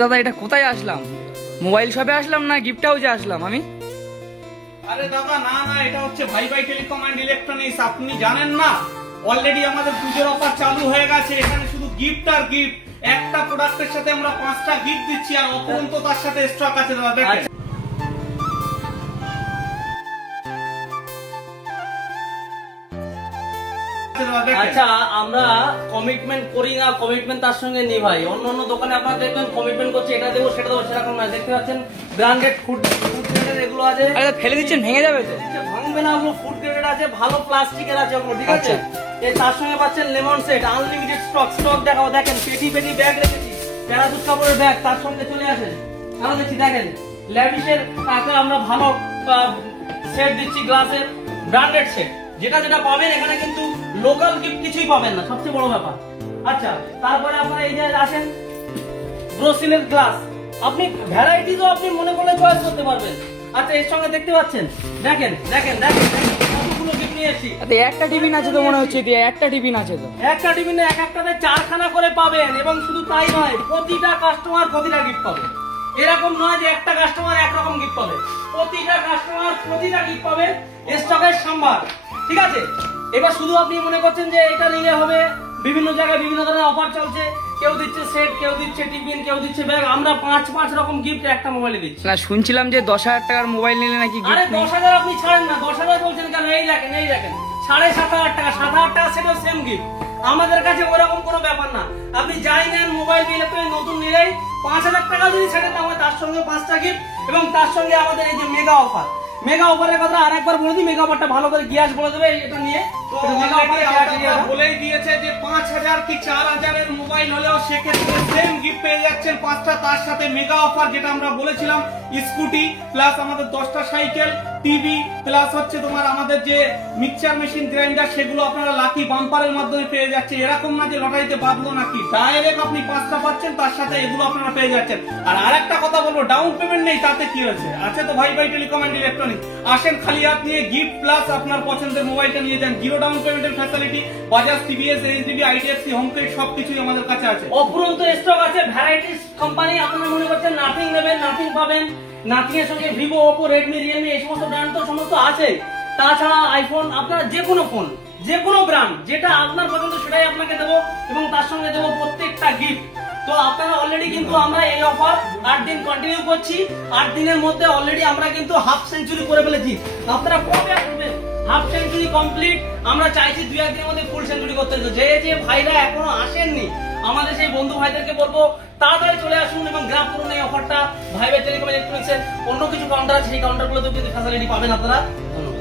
দাদা এটা কোথায় আসলাম? মোবাইল শপে আসলাম না গিফট হাউসে আসলাম আমি? আরে দাদা না না, এটা হচ্ছে ভাই ভাই টেলিকম এন্ড ইলেকট্রনিক্স। আপনি জানেন না অলরেডি আমাদের পুজোর অফার চালু হয়ে গেছে। এখানে শুধু গিফট আর গিফট। একটা প্রোডাক্টের সাথে আমরা 5টা গিফট দিচ্ছি আর অপরন্ত তার সাথে স্টক আছে দাদা, দেখেন। আচ্ছা, আমরা কমিটমেন্ট করি না, কমিটমেন্ট তার সঙ্গে নেই ভাই। অন্য অন্য দোকানে আপনারা দেখবেন কমিটমেন্ট করছে, এটা দেবো সেটা দেবো, সেরকম না। দেখতে পাচ্ছেন ব্র্যান্ডেড ফুড গ্রেডের এগুলো আছে। আরে ফেলে দিচ্ছেন, ভেঙে যাবে তো। ভাঙবে না, ওগুলো ফুড গ্রেডের আছে, ভালো প্লাস্টিকের আছে ওগুলো, ঠিক আছে। তার সঙ্গে পাচ্ছেন লেমন সেট, আনলিমিটেড স্টক দেখাবো। দেখেন পেটি পেটি ব্যাগ রেখেছি, প্যারাসুট কাপড়ের ব্যাগ তার সঙ্গে চলে আসে। আমরা দেখছি দেখেন ল্যাভিশের টাকা আমরা ভালো সেট দিচ্ছি, গ্লাসের ব্র্যান্ডেড সেট। যেটা যেটা পাবেন এখানে কিন্তু লোকাল গিফট কিছুই পাবেন না, সবচেয়ে বড় ব্যাপার। আচ্ছা, তারপরে আপনারা এই যে আসেন ব্রোসিলের গ্লাস, আপনি ভ্যারাইটিজও আপনি মনে করলে চয়েস করতে পারবেন। আচ্ছা, এর সঙ্গে দেখতে পাচ্ছেন, দেখেন দেখেন দেখেন কতগুলো গিফট নিয়ে এসেছি। আরে একটা টিফিন আছে তো মনে হচ্ছে, একটা টিফিন আছে তো। একটা টিফিনে এক একটাতে 4খানা করে পাবেন, এবং শুধু তাই নয়, প্রতিটা কাস্টমার প্রতিটা গিফট পাবে। এরকম নয় যে একটা কাস্টমার একরকম গিফট পাবে, প্রতিটা কাস্টমার প্রতিটা গিফট পাবে। স্টকের সম্ভার, ঠিক আছে। এবার শুধু আপনি মনে করছেন যে এটা নিলে হবে, বিভিন্ন জায়গায় বিভিন্ন ধরনের অফার চলছে, কেউ দিচ্ছে সেট, কেউ দিচ্ছে টিফিন, কেউ দিচ্ছে ব্যাগ। আমরা 5 রকম গিফট একটা মোবাইলে দিচ্ছি। না শুনছিলাম যে 10,000 টাকার মোবাইল নিলে নাকি আরে গিফট নেই। 10,000 আপনি ছাড়েন না, 10,000 বলছেন কেন? এই দেখেন এই দেখেন 7,500 টাকা, 7,000 টাকা সেটাও সেম গিফট। আমাদের কাছে ওরকম কোনো ব্যাপার না। আপনি যাই নেন মোবাইল ইলেকট্রনিক নতুন নিলেই 5,000 টাকা যদি ছেড়ে দাম হয়, তার সঙ্গে 5টা গিফট, এবং তার সঙ্গে আমাদের এই যে মেগা অফার। মেগা অফারের কথা আরেকবার বলে দিই, মেগা অফারটা ভালো করে গিয়াস বলে দেবে এটা নিয়ে। তো মেগা অফারে বলেই দিয়েছে যে 5,000 কি 4,000 এর মোবাইল হলেও সেক্ষেত্রে সেম গিফট পেয়ে যাচ্ছেন 5টা। তার সাথে মেগা অফার যেটা আমরা বলেছিলাম, স্কুটি প্লাস আমাদের 10টা সাইকেল, টিভি প্লাস হচ্ছে তোমার আমাদের যে মিক্সচার মেশিন, গ্রাইন্ডার, সেগুলো আপনারা লাকি বাম্পারের মাধ্যমে পেয়ে যাচ্ছে। এরকম না যে লটারিতে বাঁধলো নাকি, ডাইরেক্ট আপনি 5টা পাচ্ছেন, তার সাথে এগুলো আপনারা পেয়ে যাচ্ছেন। আর আরেকটা কথা বলবো, ডাউন পেমেন্ট নেই, তাতে কি হয়েছে? আছে তো ভাই ভাই টেলিকম এন্ড ইলেকট্রনিক্স। আসেন খালি হাত নিয়ে গিফট প্লাস আপনার পছন্দের মোবাইলটা নিয়ে যান। জিরো ডাউন পেমেন্টের facility Bajaj, TVS, HDB, IDFC, home credit সবকিছুই আমাদের কাছে আছে। অপুরন্ত স্টক আছে, ভ্যারাইটিস কোম্পানি। আপনারা মনে করছেন নাথিং নেবেন, নাথিং পাবেন। নাথিং এর সঙ্গে ভিভো, ওপো, রেডমি, রিয়েলমি এই সমস্ত ব্র্যান্ড তো সমস্ত আছে। তাছাড়া আইফোন, আপনারা যে কোনো ফোন, যে কোনো ব্র্যান্ড যেটা আপনার পছন্দ সেটাই আপনাকে দেবো, এবং তার সঙ্গে দেবো প্রত্যেকটা গিফট। তো আপনারা অলরেডি কিন্তু আমরা এই অফার 8 দিন কন্টিনিউ করছি। 8 দিনের মধ্যে অলরেডি আমরা কিন্তু হাফ সেঞ্চুরি করে ফেলেছি। আপনারা কবে আসবেন? হাফ সেঞ্চুরি কমপ্লিট, আমরা চাইছি 2-1 দিনের মধ্যে ফুল সেঞ্চুরি করতে। যে যে ভাইরা এখনো আসেননি, আমাদের সেই বন্ধু ভাইদেরকে বলবো তাড়াতাড়ি চলে আসুন এবং গ্র্যাব করুন এই অফারটা। ভাই ভাই টেলিকম ইলেকট্রনিক্সের অন্য কিছু কাউন্টার আছে, সেই কাউন্টারগুলোতেও কিন্তু ফ্যাসিলিটি পাবেন আপনারা। ধন্যবাদ।